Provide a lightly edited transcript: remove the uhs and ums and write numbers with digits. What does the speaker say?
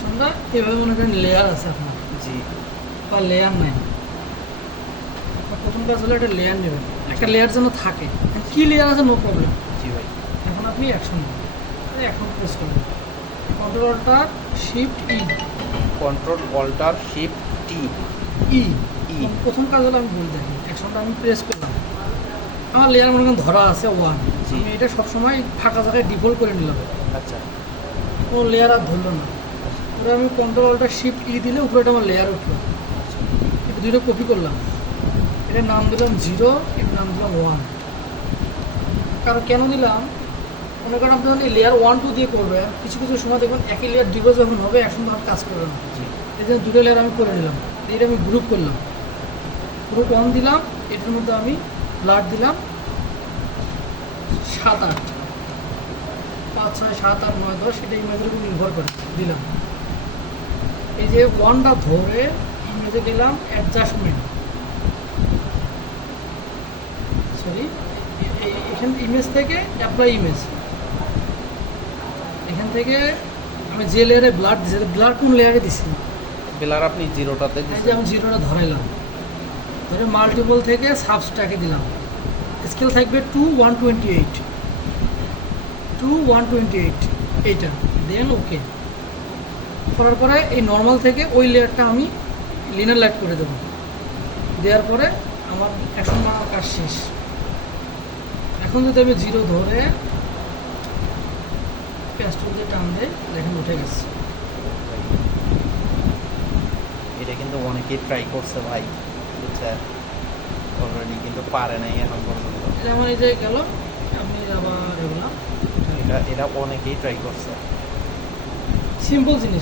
অ্যাকশনটা এভাবে মনে করেন লেয়ার আছে আপনার জি বা লেয়ার নাই। আপনার প্রথম কাজ হলো একটা লেয়ার নেবেন, একটা লেয়ার যেন থাকে। কি লেয়ার আছে নো প্রবলেম। জি ভাই। এখন আপনি অ্যাকশন এখন প্রেস করবেন কন্ট্রোলটা শিফট কন্ট্রোল অল্টার শিফট টি। ই ই। প্রথম কাজ হলো আমি বলে দেখি অ্যাকশনটা আমি প্রেস করলাম, আমার লেয়ার মনে করেন ধরা আছে ওয়ান, জি। আমি এটা সবসময় ফাঁকা জায়গায় ডিফল্ট করে নিলাম, আচ্ছা কোনো লেয়ার আর ধরলো না। ওটা আমি কন্ট্রোল অল্টার শিফট দিলে উপরে আমার লেয়ার উঠলো। এটা দুটো কপি করলাম, এটার নাম দিলাম 0, এটার নাম দিলাম 1। কারণ কেন দিলাম, মনে করেন আপনি যখন লেয়ার 1, 2 দিয়ে করবেন, কিছু কিছু সময় দেখবেন একই লেয়ার দুটো যখন হবে একসঙ্গে তখন কাজ করবে না। জি এই জন্য দুটো লেয়ার আমি করে নিলাম, এটা আমি গ্রুপ করলাম, গ্রুপ 1 দিলাম, এটার মধ্যে আমি ব্লাড দিলাম 7, 8, 5, 6, 7, 8, 9, 10, এটা ইমেজের উপর নির্ভর করে দিলাম। এই যে 1টা ধরে ইমেজে দিলাম অ্যাডজাস্টমেন্ট, সরি এখান ইমেজ থেকে অ্যাপ্লাই ইমেজ, এখান থেকে আমি যে লেয়ারে ব্লাড দিচ্ছি, ব্লাড কোন লেয়ারে দিছি, বেলার আপনি জিরোটাতে এই যে আমি 0টা ধরাইলাম, ধরে মাল্টিপল থেকে সাবস্ট্যাকে দিলাম, স্কেল থাকবে 2, 128, 2, 128 এইটা, দেন ওকে করার পরে এই নর্মাল থেকে ওই লেয়ারটা আমি লিনার লাইট করে দেবো, দেওয়ার পরে আমার অ্যাকশন বানানোর কাজ শেষ। এখন যদি আমি 0 ধরে পেস্ট দিয়ে টান দেয়, দেখেন উঠে গেছে। এটা কিন্তু অনেকেই ট্রাই করছে ভাই, বুঝছেন, অলরেডি কিন্তু পারে নাই এখন পর্যন্ত। যেমন এই যে গেল, আমি আবার এগুলো এটা অনেকেই ট্রাই করছে। সিম্পল জিনিস,